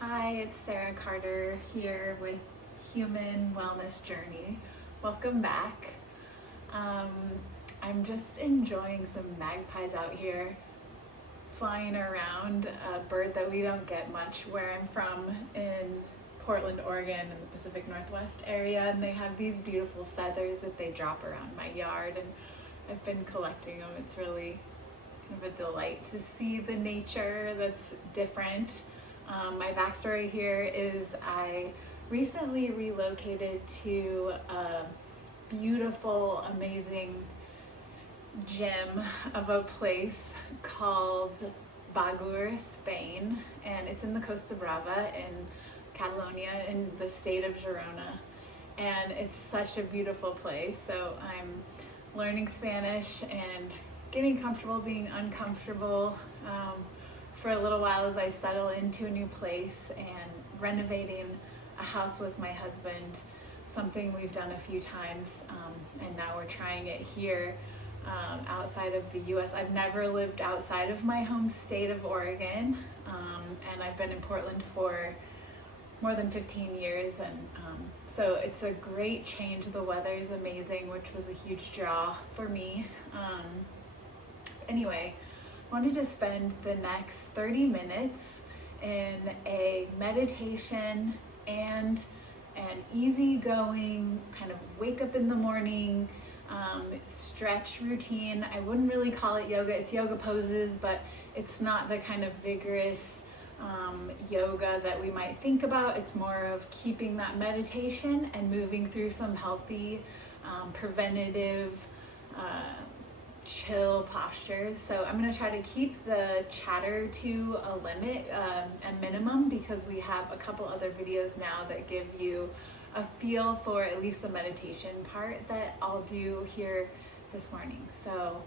Hi, it's Sarah Carter here with Human Wellness Journey. Welcome back. Um, I'm just enjoying some magpies out here flying around, a bird that we don't get much where I'm from in Portland, Oregon, in the Pacific Northwest area, and they have these beautiful feathers that they drop around my yard, and I've been collecting them. It's really kind of a delight to see the nature that's different. My backstory here is I recently relocated to a beautiful, amazing gem of a place called Bagur, Spain, and it's in the Costa Brava in Catalonia in the state of Girona. And it's such a beautiful place, so I'm learning Spanish and getting comfortable being uncomfortable for a little while as I settle into a new place and renovating a house with my husband, something we've done a few times, and now we're trying it here outside of the US. I've never lived outside of my home state of Oregon, and I've been in Portland for more than 15 years, and so it's a great change. The weather is amazing, which was a huge draw for me. Anyway, I wanted to spend the next 30 minutes in a meditation and an easygoing kind of wake up in the morning stretch routine. I wouldn't really call it yoga. It's yoga poses, but it's not the kind of vigorous yoga that we might think about. It's more of keeping that meditation and moving through some healthy, preventative, chill postures. So I'm going to try to keep the chatter to a limit, a minimum, because we have a couple other videos now that give you a feel for at least the meditation part that I'll do here this morning. So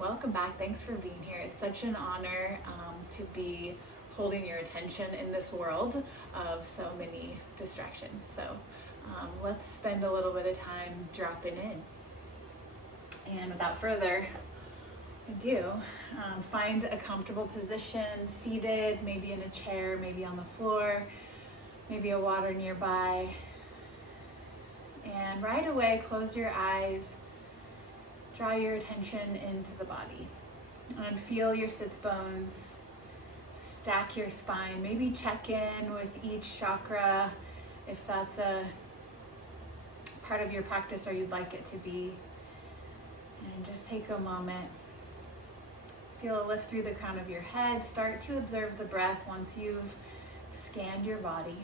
welcome back. Thanks for being here. It's such an honor to be holding your attention in this world of so many distractions. So let's spend a little bit of time dropping in. And without further ado, find a comfortable position, seated, maybe in a chair, maybe on the floor, maybe a water nearby. And right away, close your eyes, draw your attention into the body, and feel your sits bones, stack your spine, maybe check in with each chakra if that's a part of your practice or you'd like it to be. And just take a moment. Feel a lift through the crown of your head. Start to observe the breath once you've scanned your body.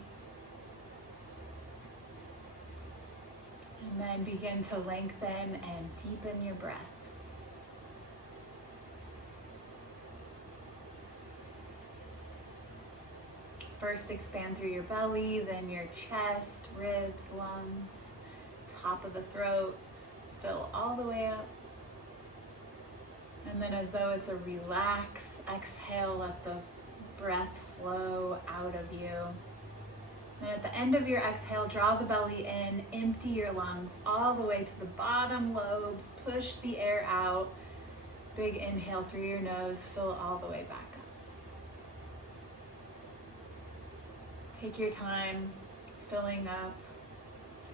And then begin to lengthen and deepen your breath. First, expand through your belly, then your chest, ribs, lungs, top of the throat. Fill all the way up. And then, as though it's a relax, exhale, let the breath flow out of you. And at the end of your exhale, draw the belly in, empty your lungs all the way to the bottom lobes, push the air out. Big inhale through your nose, fill all the way back up. Take your time filling up.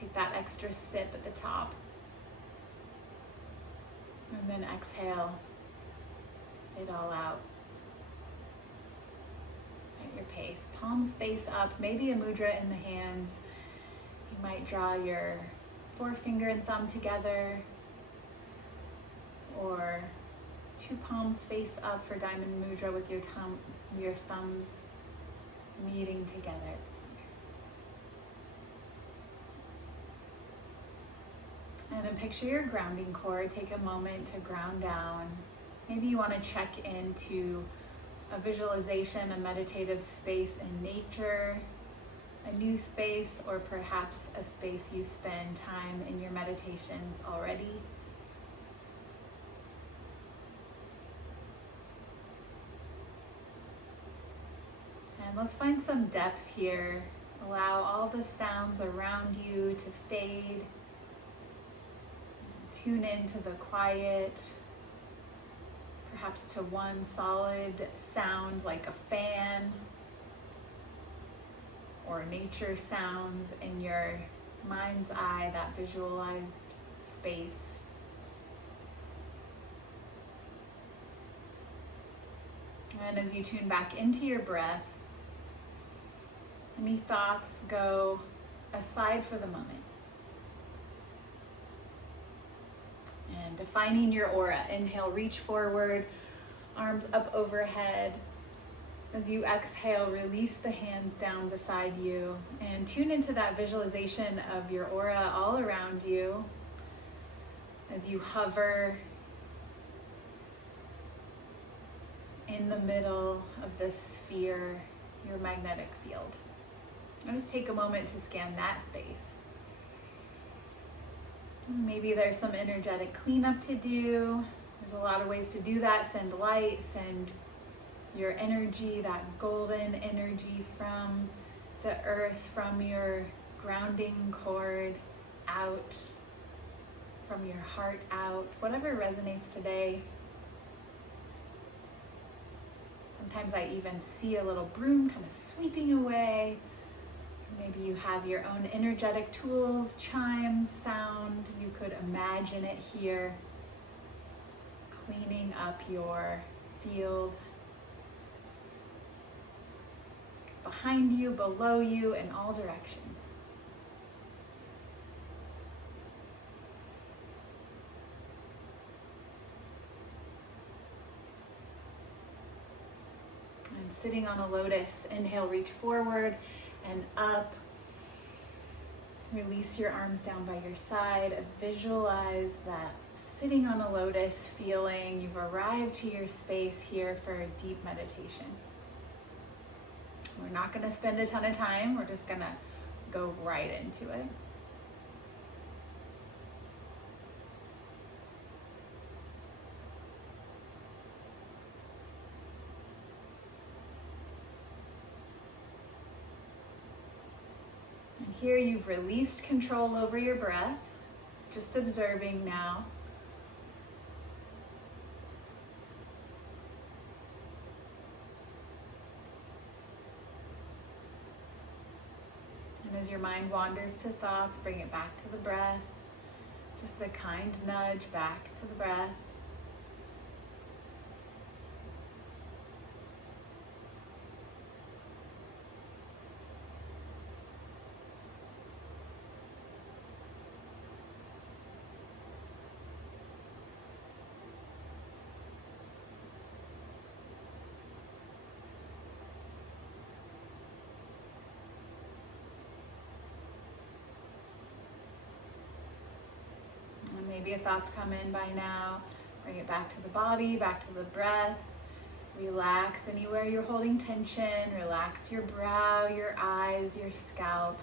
Take that extra sip at the top. And then exhale it all out at your pace. Palms face up, maybe a mudra in the hands. You might draw your forefinger and thumb together, or two palms face up for diamond mudra with your thumbs meeting together. And then picture your grounding core. Take a moment to ground down. Maybe you want to check into a visualization, a meditative space in nature, a new space, or perhaps a space you spend time in your meditations already. And let's find some depth here. Allow all the sounds around you to fade. Tune into the quiet, perhaps to one solid sound like a fan or nature sounds in your mind's eye, that visualized space. And as you tune back into your breath, any thoughts go aside for the moment. And defining your aura. Inhale, reach forward, arms up overhead. As you exhale, release the hands down beside you and tune into that visualization of your aura all around you as you hover in the middle of this sphere, your magnetic field. And just take a moment to scan that space. Maybe there's some energetic cleanup to do. There's a lot of ways to do that. Send light, send your energy, that golden energy from the earth, from your grounding cord out, from your heart out, whatever resonates today. Sometimes I even see a little broom kind of sweeping away. Maybe you have your own energetic tools, chimes, sound. You could imagine it here, cleaning up your field. Behind you, below you, in all directions. And sitting on a lotus, inhale, reach forward and up. Release your arms down by your side. Visualize that sitting on a lotus feeling. You've arrived to your space here for a deep meditation. We're not going to spend a ton of time. We're just going to go right into it. And here you've released control over your breath, just observing now. And as your mind wanders to thoughts, bring it back to the breath. Just a kind nudge back to the breath. Maybe if thoughts come in by now, bring it back to the body, back to the breath. Relax anywhere you're holding tension. Relax your brow, your eyes, your scalp.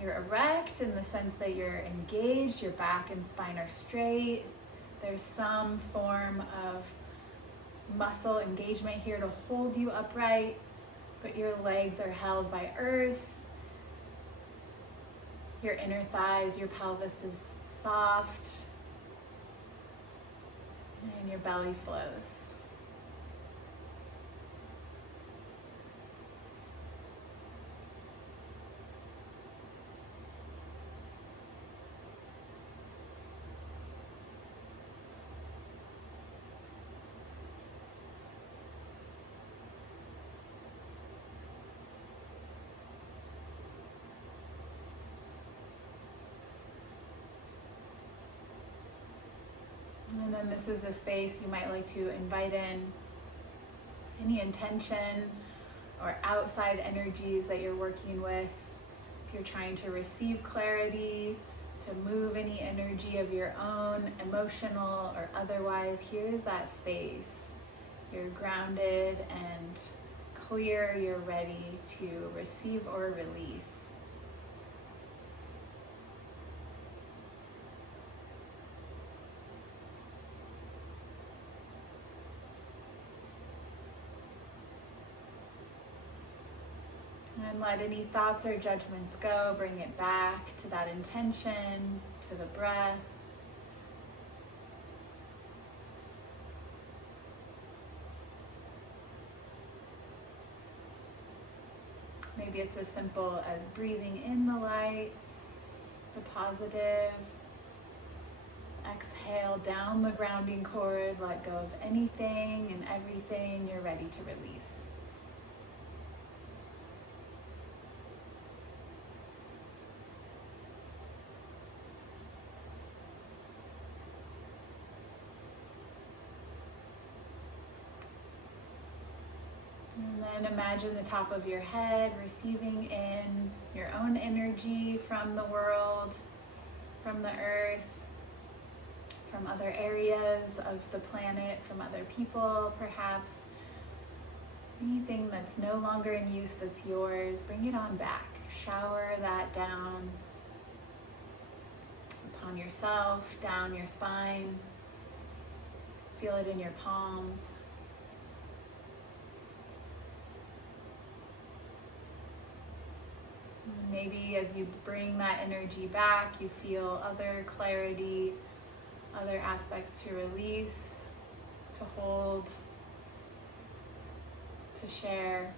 You're erect in the sense that you're engaged, your back and spine are straight. There's some form of muscle engagement here to hold you upright, but your legs are held by earth. Your inner thighs, your pelvis is soft, and your belly flows. And then this is the space you might like to invite in any intention or outside energies that you're working with. If you're trying to receive clarity, to move any energy of your own, emotional or otherwise, here's that space. You're grounded and clear, you're ready to receive or release. And let any thoughts or judgments go. Bring it back to that intention, to the breath. Maybe it's as simple as breathing in the light, the positive. Exhale down the grounding cord, let go of anything and everything you're ready to release. And then imagine the top of your head receiving in your own energy from the world, from the earth, from other areas of the planet, from other people perhaps. Anything that's no longer in use that's yours, bring it on back. Shower that down upon yourself, down your spine. Feel it in your palms. Maybe as you bring that energy back, you feel other clarity, other aspects to release, to hold, to share.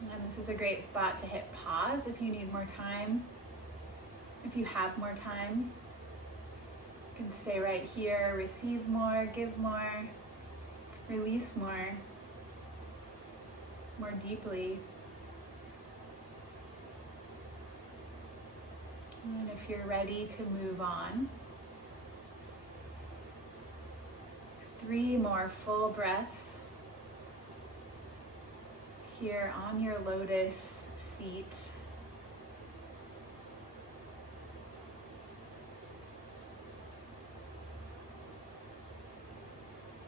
And this is a great spot to hit pause if you need more time. If you have more time, you can stay right here, receive more, give more, release more deeply. And if you're ready to move on, 3 more full breaths here on your lotus seat.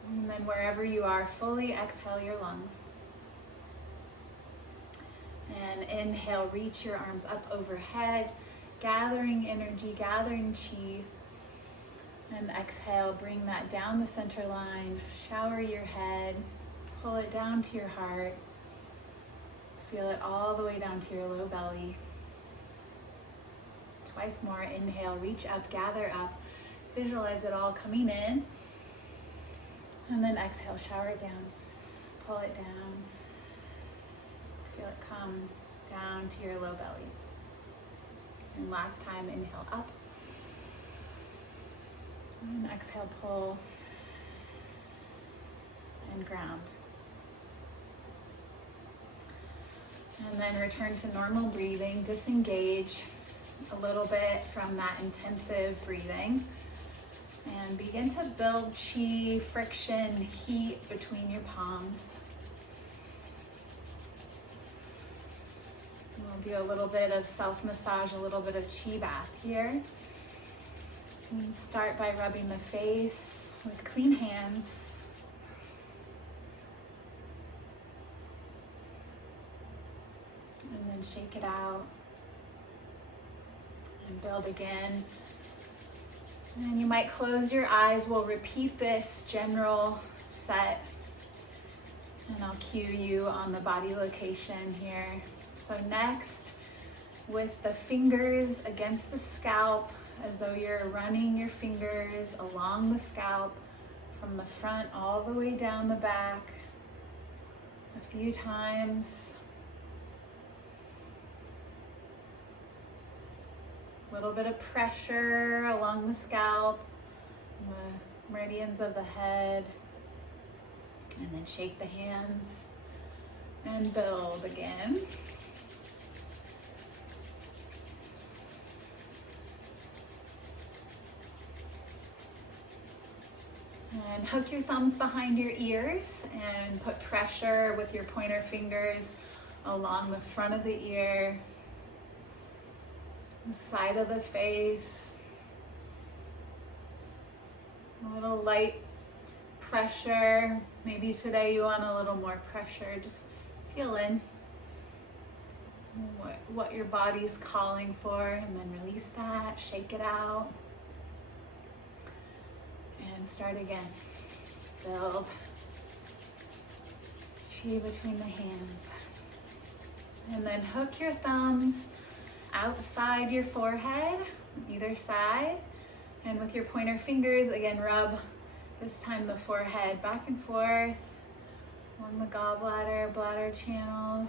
And then wherever you are, fully exhale your lungs. And inhale, reach your arms up overhead, gathering energy, gathering chi. And exhale, bring that down the center line, shower your head, pull it down to your heart. Feel it all the way down to your low belly. Twice more, inhale, reach up, gather up, visualize it all coming in. And then exhale, shower it down, pull it down. Feel it come down to your low belly. And last time, inhale up. And exhale, pull and ground. And then return to normal breathing, disengage a little bit from that intensive breathing. And begin to build chi, friction, heat between your palms. We'll do a little bit of self-massage, a little bit of chi bath here. And start by rubbing the face with clean hands. And then shake it out. And build again. And you might close your eyes. We'll repeat this general set. And I'll cue you on the body location here. So next, with the fingers against the scalp, as though you're running your fingers along the scalp from the front all the way down the back a few times. A little bit of pressure along the scalp, the meridians of the head, and then shake the hands and build again. And hook your thumbs behind your ears and put pressure with your pointer fingers along the front of the ear, the side of the face. A little light pressure. Maybe today you want a little more pressure. Just feel in what your body's calling for, and then release that, shake it out. And start again. Build chi between the hands. And then hook your thumbs outside your forehead, either side. And with your pointer fingers, again, rub this time the forehead back and forth on the gallbladder, bladder channels.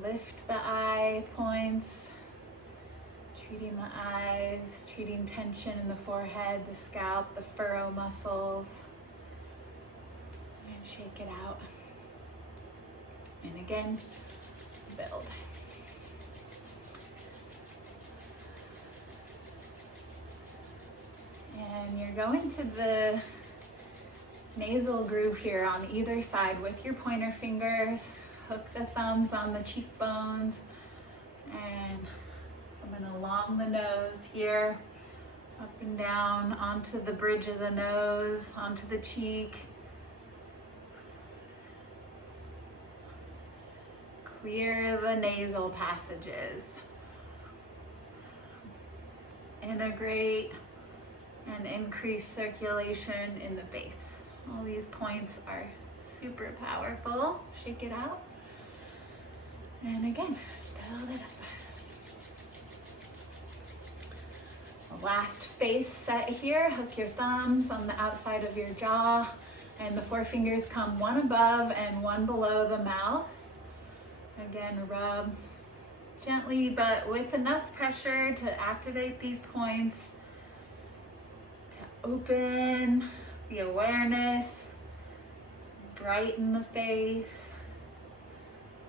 Lift the eye points, treating the eyes, treating tension in the forehead, the scalp, the furrow muscles. And shake it out. And again, build. And you're going to the nasal groove here on either side with your pointer fingers. Hook the thumbs on the cheekbones and coming along the nose here, up and down onto the bridge of the nose, onto the cheek. Clear the nasal passages. Integrate and increase circulation in the face. All these points are super powerful. Shake it out. And again, build it up. Last face set here. Hook your thumbs on the outside of your jaw, and the forefingers come one above and one below the mouth. Again, rub gently, but with enough pressure to activate these points, to open the awareness, brighten the face.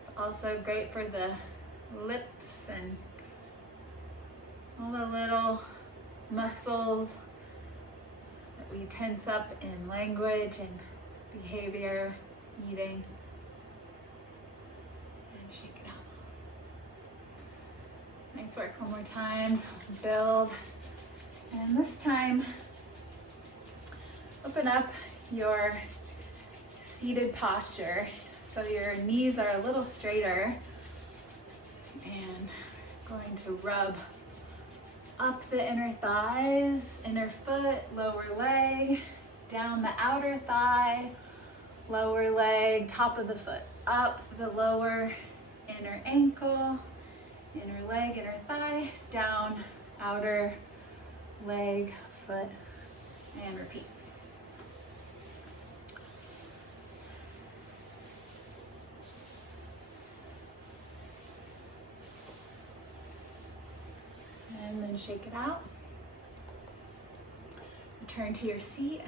It's also great for the lips and all the little muscles that we tense up in language and behavior, eating. And shake it out. Nice work. One more time. Build. And this time, open up your seated posture. So your knees are a little straighter, and going to rub up the inner thighs, inner foot, lower leg, down the outer thigh, lower leg, top of the foot, up the lower inner ankle, inner leg, inner thigh, down outer leg, foot, and repeat. And then shake it out. Return to your seat.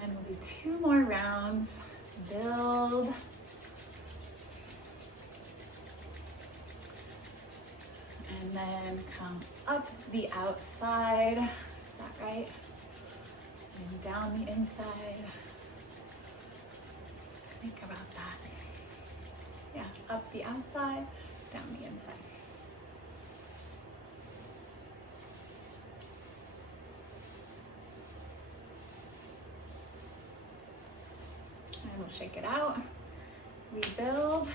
And we'll do 2 more rounds. Build. And then come up the outside. Is that right? And down the inside. Think about that. Yeah, up the outside, down the inside. And we'll shake it out, rebuild.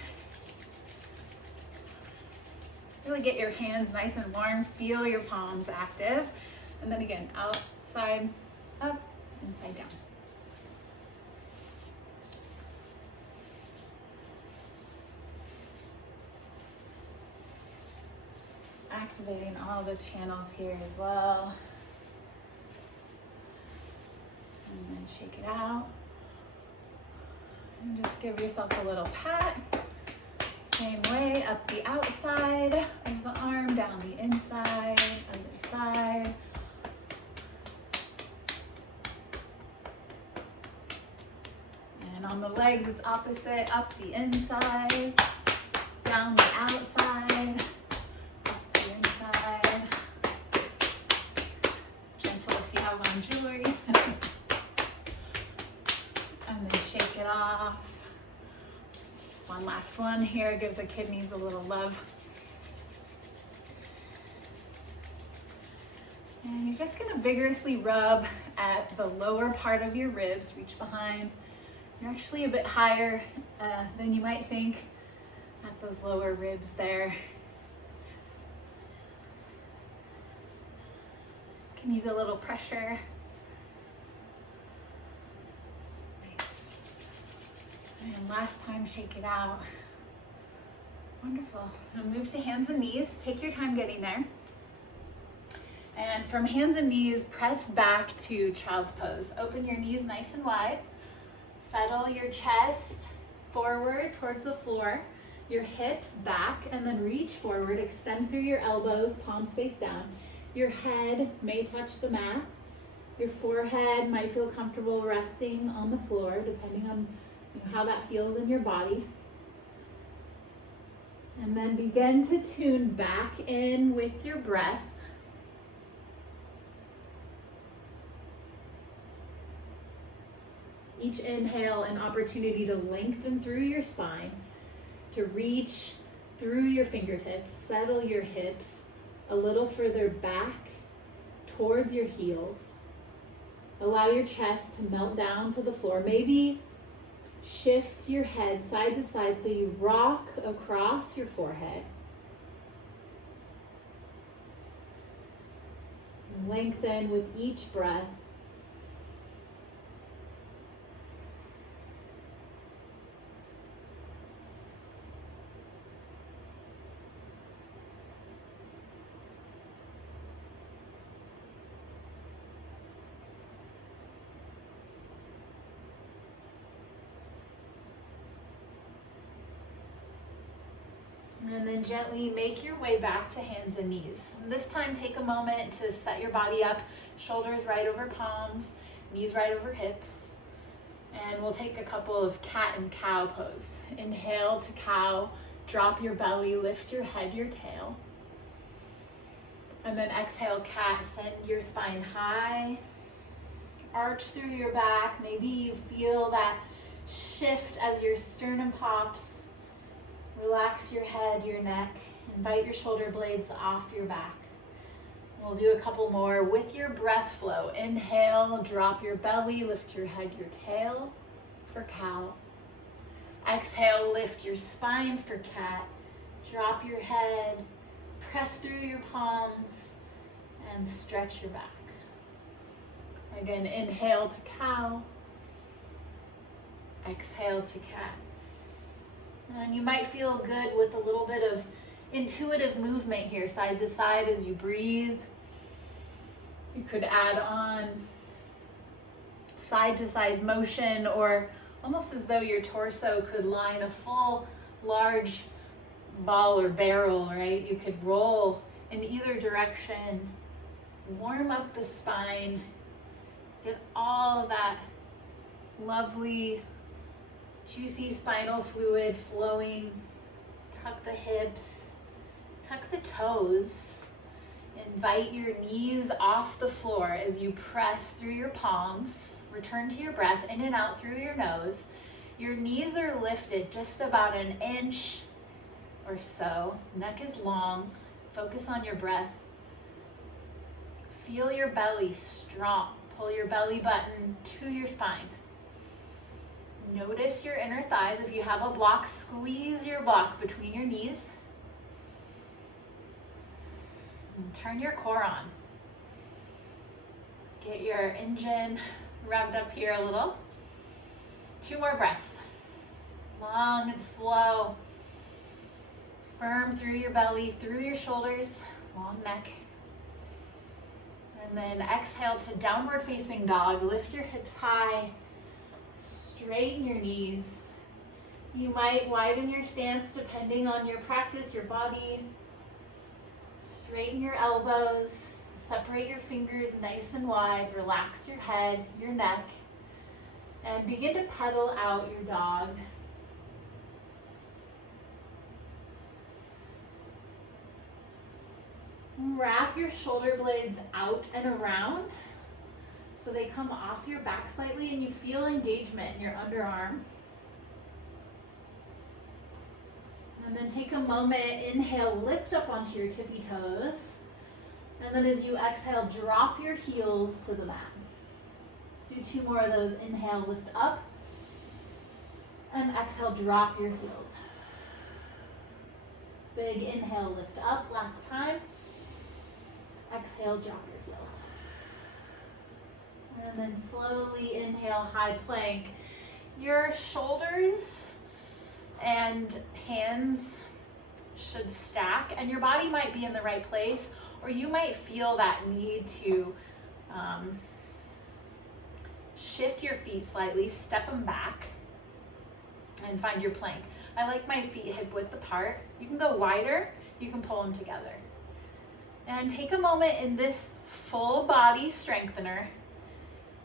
Really get your hands nice and warm, feel your palms active. And then again, outside, up, inside down. Activating all the channels here as well. And then shake it out. And just give yourself a little pat. Same way, up the outside of the arm, down the inside, other side. And on the legs, it's opposite, up the inside, down the outside, up the inside. Gentle if you have on jewelry. And then shake it off. Just one last one here. Give the kidneys a little love. And you're just gonna vigorously rub at the lower part of your ribs. Reach behind. You're actually a bit higher than you might think at those lower ribs there. You can use a little pressure. And And last time, shake it out. Wonderful. Now move to hands and knees. Take your time getting there. And from hands and knees, press back to child's pose. Open your knees nice and wide. Settle your chest forward towards the floor, your hips back, and then reach forward. Extend through your elbows, palms face down. Your head may touch the mat. Your forehead might feel comfortable resting on the floor, depending on how that feels in your body. And then begin to tune back in with your breath. Each inhale, an opportunity to lengthen through your spine, to reach through your fingertips, settle your hips a little further back towards your heels. Allow your chest to melt down to the floor. Maybe shift your head side to side so you rock across your forehead. Lengthen with each breath. And then gently make your way back to hands and knees. And this time, take a moment to set your body up, shoulders right over palms, knees right over hips. And we'll take a couple of cat and cow pose. Inhale to cow, drop your belly, lift your head, your tail. And then exhale, cat, send your spine high, arch through your back. Maybe you feel that shift as your sternum pops. Relax your head, your neck. Invite your shoulder blades off your back. We'll do a couple more with your breath flow. Inhale, drop your belly, lift your head, your tail for cow. Exhale, lift your spine for cat. Drop your head, press through your palms, and stretch your back. Again, inhale to cow. Exhale to cat. And you might feel good with a little bit of intuitive movement here, side to side as you breathe. You could add on side to side motion, or almost as though your torso could line a full large ball or barrel, right? You could roll in either direction, warm up the spine, get all that lovely juicy spinal fluid flowing. Tuck the hips, tuck the toes. Invite your knees off the floor as you press through your palms. Return to your breath, in and out through your nose. Your knees are lifted just about an inch or so. Neck is long. Focus on your breath. Feel your belly strong. Pull your belly button to your spine. Notice your inner thighs. If you have a block, squeeze your block between your knees. And turn your core on. Get your engine revved up here a little. 2 more breaths. Long and slow. Firm through your belly, through your shoulders, long neck. And then exhale to downward facing dog. Lift your hips high. Straighten your knees. You might widen your stance depending on your practice, your body. Straighten your elbows. Separate your fingers nice and wide. Relax your head, your neck. And begin to pedal out your dog. Wrap your shoulder blades out and around so they come off your back slightly and you feel engagement in your underarm. And then take a moment, inhale, lift up onto your tippy toes. And then as you exhale, drop your heels to the mat. Let's do 2 more of those. Inhale, lift up. And exhale, drop your heels. Big inhale, lift up. Last time. Exhale, drop your heels. And then slowly inhale, high plank. Your shoulders and hands should stack, and your body might be in the right place, or you might feel that need to shift your feet slightly, step them back, and find your plank. I like my feet hip width apart. You can go wider, you can pull them together. And take a moment in this full body strengthener.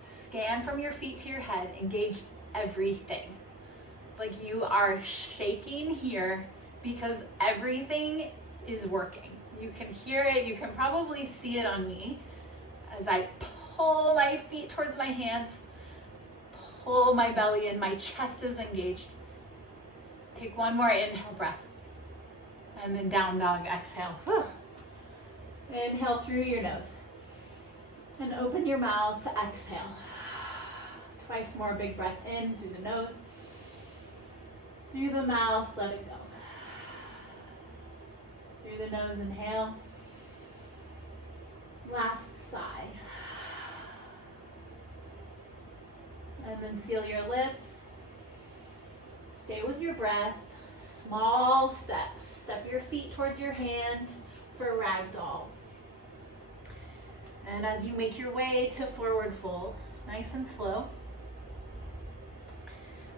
Scan from your feet to your head, engage everything. Like you are shaking here because everything is working. You can hear it, you can probably see it on me as I pull my feet towards my hands, pull my belly in, my chest is engaged. Take one more inhale breath, and then down dog, exhale. Whew. Inhale through your nose, and open your mouth, exhale. Twice more, big breath in through the nose, through the mouth, let it go. Through the nose, inhale. Last sigh. And then seal your lips. Stay with your breath. Small steps. Step your feet towards your hand for ragdoll. And as you make your way to forward fold, nice and slow,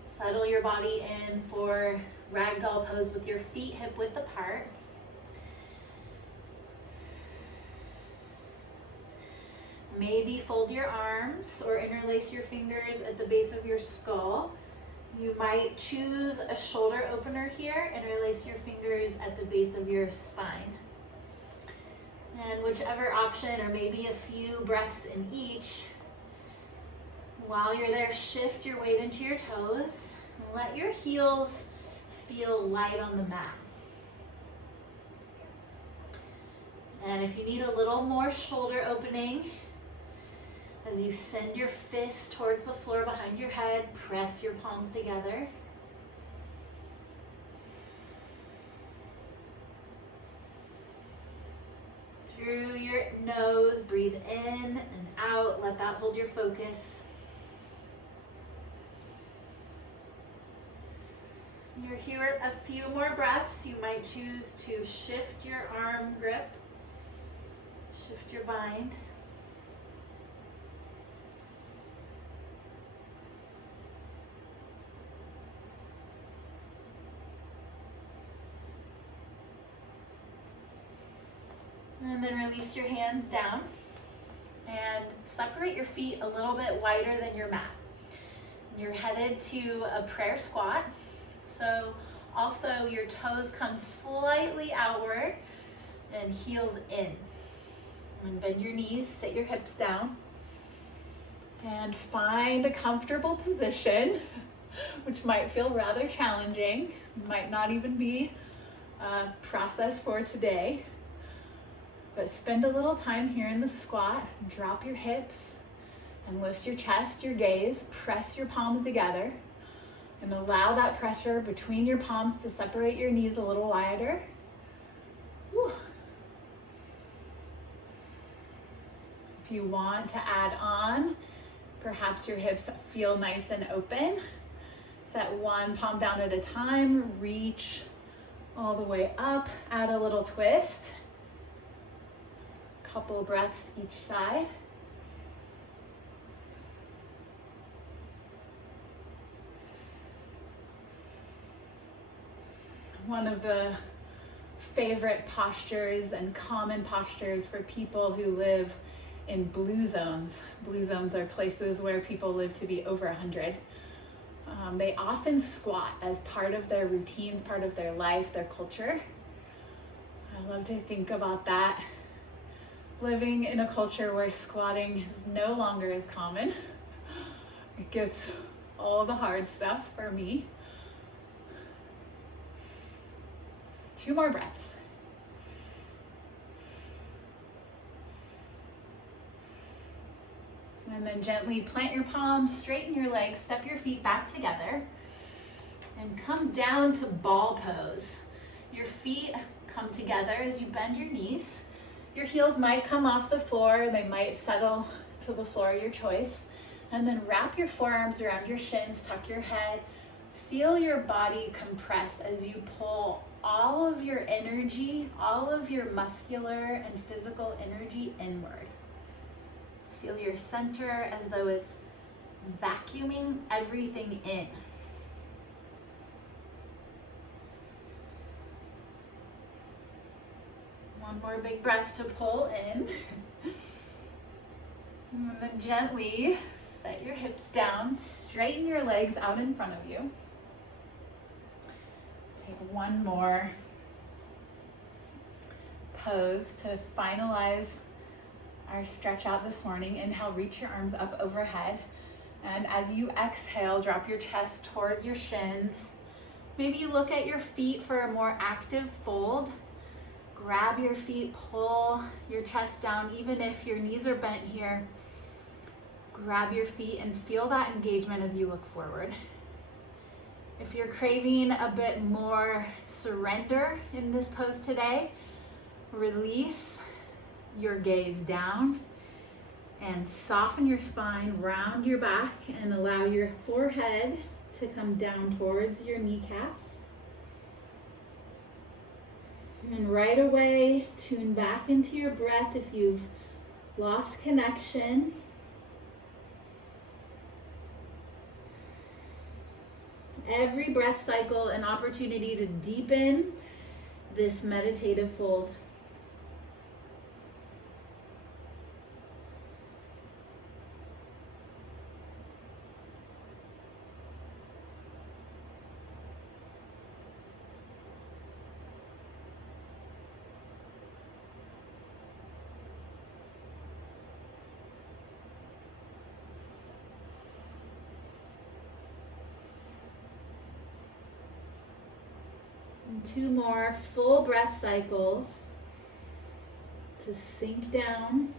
settle your body in for ragdoll pose with your feet hip width apart. Maybe fold your arms or interlace your fingers at the base of your skull. You might choose a shoulder opener here, interlace your fingers at the base of your spine. And whichever option, or maybe a few breaths in each. While you're there, shift your weight into your toes. And let your heels feel light on the mat. And if you need a little more shoulder opening, as you send your fist towards the floor behind your head, press your palms together. Through your nose, breathe in and out. Let that hold your focus. You're here a few more breaths. You might choose to shift your arm grip, shift your bind. And then release your hands down and separate your feet a little bit wider than your mat. You're headed to a prayer squat. So also your toes come slightly outward and heels in. And bend your knees, sit your hips down, and find a comfortable position, which might feel rather challenging, might not even be a process for today. But spend a little time here in the squat. Drop your hips and lift your chest, your gaze. Press your palms together and allow that pressure between your palms to separate your knees a little wider. Whew. If you want to add on, perhaps your hips feel nice and open. Set one palm down at a time. Reach all the way up. Add a little twist. Couple breaths each side. One of the favorite postures and common postures for people who live in blue zones. Blue zones are places where people live to be over 100. They often squat as part of their routines, part of their life, their culture. I love to think about that. Living in a culture where squatting is no longer as common. It gets all the hard stuff for me. 2 more breaths. And then gently plant your palms, straighten your legs, step your feet back together, and come down to ball pose. Your feet come together as you bend your knees. Your heels might come off the floor, they might settle to the floor, your choice. And then wrap your forearms around your shins, tuck your head. Feel your body compress as you pull all of your energy, all of your muscular and physical energy inward. Feel your center as though it's vacuuming everything in. One more big breath to pull in. And then gently set your hips down, straighten your legs out in front of you. Take one more pose to finalize our stretch out this morning. Inhale, reach your arms up overhead. And as you exhale, drop your chest towards your shins. Maybe you look at your feet for a more active fold. Grab your feet, pull your chest down, even if your knees are bent here. Grab your feet and feel that engagement as you look forward. If you're craving a bit more surrender in this pose today, release your gaze down and soften your spine, round your back, and allow your forehead to come down towards your kneecaps. And right away, tune back into your breath if you've lost connection. Every breath cycle an opportunity to deepen this meditative fold. And 2 more full breath cycles to sink down.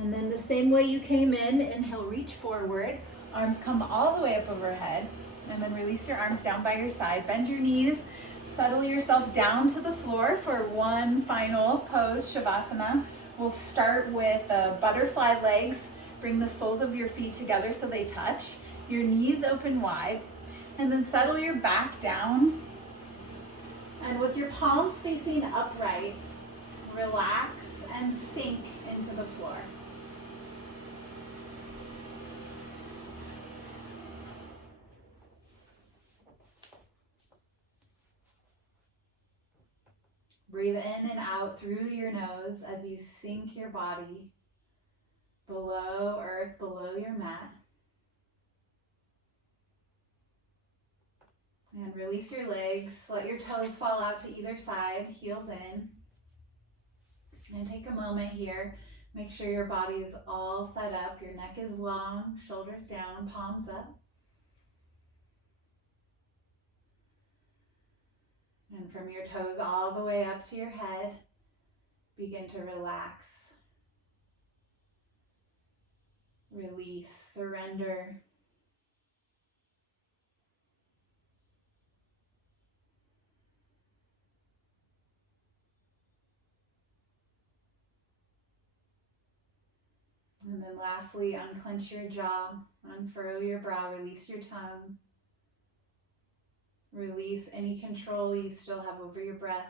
And then the same way you came in, inhale, reach forward. Arms come all the way up overhead. And then release your arms down by your side. Bend your knees. Settle yourself down to the floor for one final pose, shavasana. We'll start with butterfly legs. Bring the soles of your feet together so they touch. Your knees open wide. And then settle your back down. And with your palms facing upright, relax and sink into the floor. Breathe in and out through your nose as you sink your body below earth, below your mat. And release your legs. Let your toes fall out to either side, heels in. And take a moment here. Make sure your body is all set up. Your neck is long, shoulders down, palms up. And from your toes all the way up to your head, begin to relax, release, surrender. And then lastly, unclench your jaw, unfurrow your brow, release your tongue. Release any control you still have over your breath.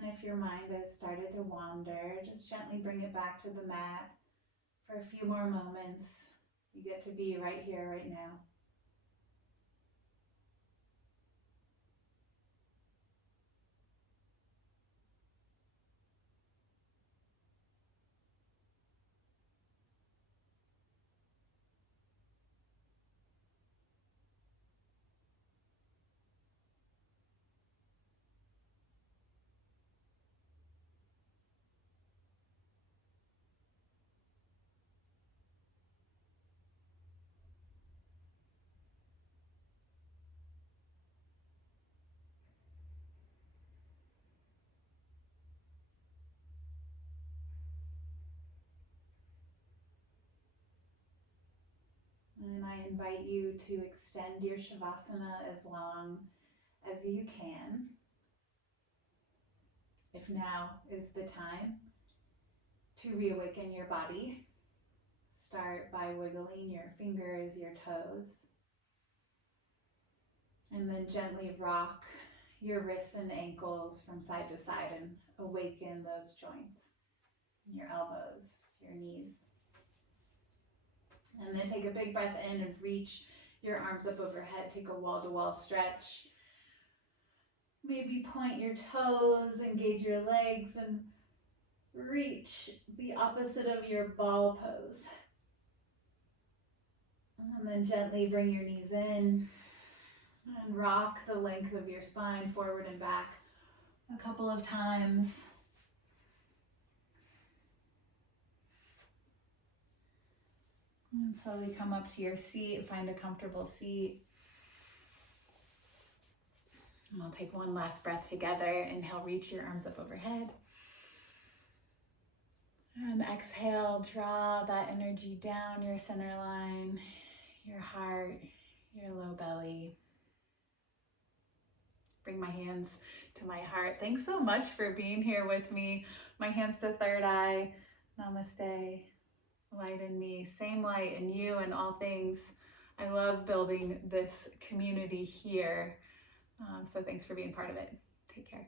And if your mind has started to wander, just gently bring it back to the mat for a few more moments. You get to be right here, right now. invite you to extend your shavasana as long as you can. If now is the time to reawaken your body, start by wiggling your fingers, your toes, and then gently rock your wrists and ankles from side to side and awaken those joints, your elbows, your knees. And then take a big breath in and reach your arms up overhead. Take a wall-to-wall stretch. Maybe point your toes, engage your legs, and reach the opposite of your ball pose. And then gently bring your knees in and rock the length of your spine forward and back a couple of times. And slowly come up to your seat, find a comfortable seat. And we'll take one last breath together. Inhale, reach your arms up overhead. And exhale, draw that energy down your center line, your heart, your low belly. Bring my hands to my heart. Thanks so much for being here with me. My hands to third eye. Namaste. Light in me, same light in you and all things. I love building this community here. So thanks for being part of it. Take care.